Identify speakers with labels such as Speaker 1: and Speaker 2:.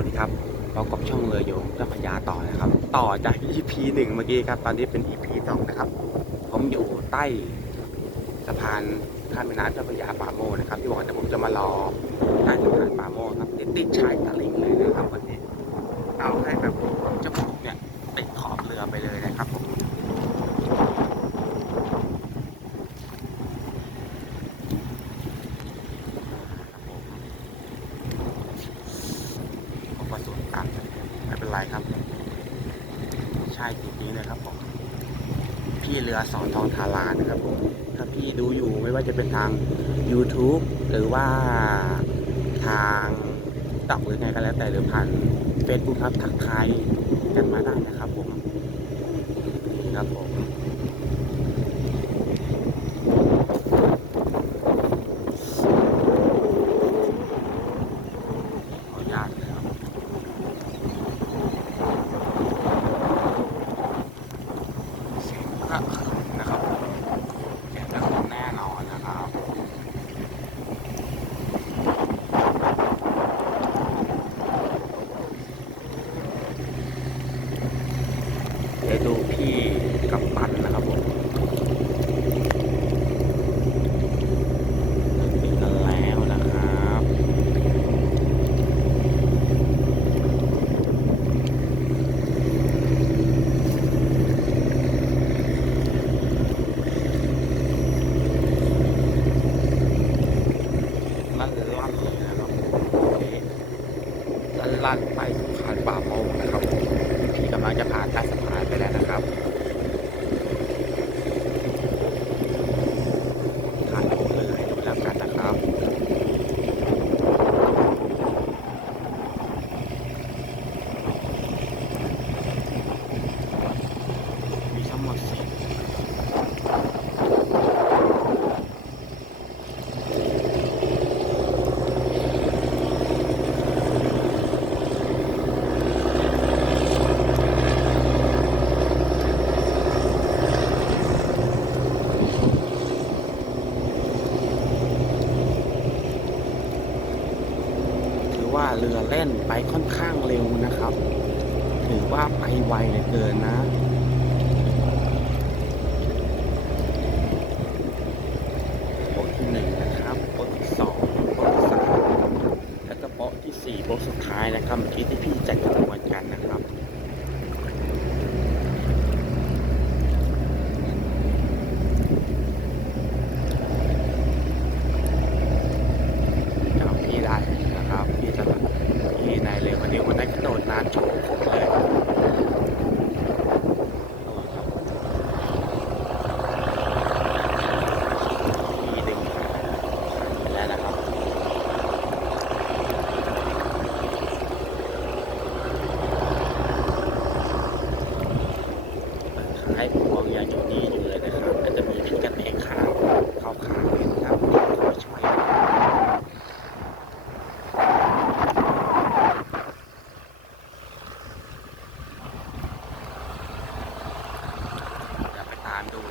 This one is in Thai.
Speaker 1: วัสดีครับเรากับช่องเรือโยงเจ้าพญาต่อนะครับ ต่อจาก EP หนึ่งเมื่อกี้ครับ ตอนนี้เป็น EP สองนะครับ ผมอยู่ใต้สะพานข้ามแม่น้ำเจ้าพญาป่าโมนะครับ ที่บอกว่าผมจะมารอใต้สะพานป่าโมครับติดติดชายตะลิงเลยนะครับวันนี้ เอาให้แบบเจ้าของเนี่ยติดขอบเรือไปเลยนะครับผม ผมว่าสวนตัด ไรครับ ใช่จุดนี้เลยครับผมพี่เรือสอนทองทารานะครับผมถ้าพี่ดูอยู่ไม่ว่าจะเป็นทาง YouTube หรือว่าทางตับหรือไงก็แล้วแต่หรือผ่าน Facebook ครับทักทายกันมาได้นะครับผมนะครับผม ขออนุญาตเลยครับ เสียงกระหึ่มนะครับเสียงกระหึ่มแน่นอนนะครับ เดี๋ยวดูพี่ กับปันนะครับผมถึงกันแล้วนะครับ ลั่นลั่นเลยนะครับลั่นลั่นไปสะพานป่าโมกนะครับพี่กำลังจะผ่านใต้สะพานไปแล้วนะครับถ่ายผมเลยให้ดูแล้วกันนะครับมีทั้งหมดสี่ถือ ว่าเรือเล่นไปค่อนข้างเร็วนะครับ ถือว่าไปไวเหลือเกินนะโป๊ะที่หนึ่งนะครับโป๊ะที่สองโป๊ะที่สามแล้วก็โป๊ะที่สี่โป๊ะสุดท้ายนะครับเมื่อกี้ที่พี่จัดกระบวนกันนะครับจำพี่ได้นะครับ พี่จะพี่นายเลยวันนี้วัน นั้นกระโดดน้ำโชว์ผมเลยพี่ดึงไปแล้วนะครับท้ายพวงยังอยู่นี่อยู่เลยนะครับอาจจะมีทิศกันามดู